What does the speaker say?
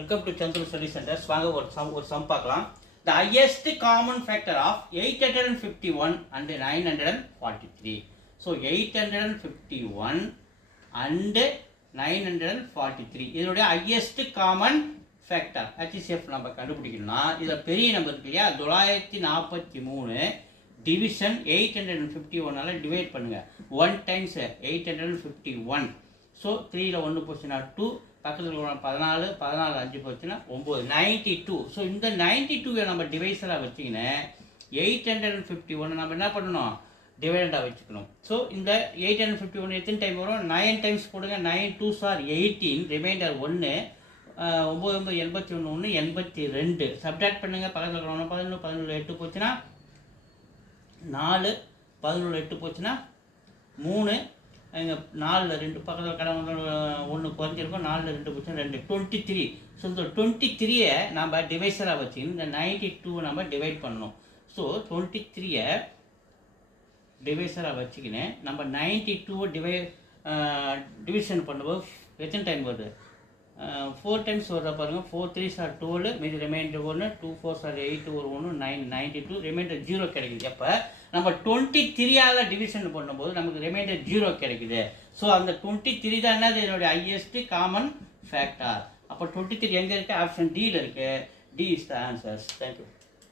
Welcome to Chandru Study Center. வாங்க ஒரு sum பார்க்கலாம். The highest common factor of 851 and 943. So 851 and 943 இதனுடைய highest common factor HCF நம்ம கண்டுபிடிக்கணும்னா இதுல பெரிய நம்பர் இருக்கு இல்லையா 943 டிவிஷன் 851 ஆல டிவைட் பண்ணுங்க 1 டைம்ஸ் 851. ஸோ 3ல 1 போச்சுன்னா 2, பக்கத்தில் 14 14 5 போச்சுன்னா 9 92. ஸோ இந்த 92 நம்ம டிவைஸராக வச்சுக்கின்னு 851 நம்ம என்ன பண்ணணும், டிவைடண்டாக வச்சுக்கணும். ஸோ இந்த 851 எத்தனை டைம் வரும், 9 டைம்ஸ் போடுங்க. 9 2s are 18, ரிமைண்டர் 1, 9 81 1 82. சப்ட்ராக்ட் பண்ணுங்கள், பக்கத்தில் 11 11 8 போச்சுன்னா 4, 11 8 போச்சுன்னா 3, இங்கே 4ல் 2 பக்கத்தில் கடை 1 குறைஞ்சிருக்கும், 4ல் 2 போச்சுன்னா 2 23. ஸோ இந்த 23யை நம்ம டிவைஸராக வச்சு இந்த 92 நம்ம டிவைட் பண்ணணும். ஸோ 23யை டிவைஸராக வச்சுக்கின்னு நம்ம 92 டிவிஷன் பண்ணும்போது எத்தனை டைம் வருது, 4 டைம்ஸ் வர்ற பாருங்கள். 4 3s are 12, மீது ரிமைண்டர் 1, 2 4s are 8, ஒரு 1 9 92, ரிமைண்டர் 0 கிடைக்குது. எப்போ நம்ம 23ஆல் டிவிஷன் பண்ணும்போது நமக்கு ரிமைண்டர் 0 கிடைக்குது. ஸோ அந்த 23 தான் என்னது என்னுடைய ஹையஸ்ட் காமன் ஃபேக்டர். அப்போ 23 எங்கே இருக்குது, ஆப்ஷன் டியில் இருக்குது. D is the answers. Thank you.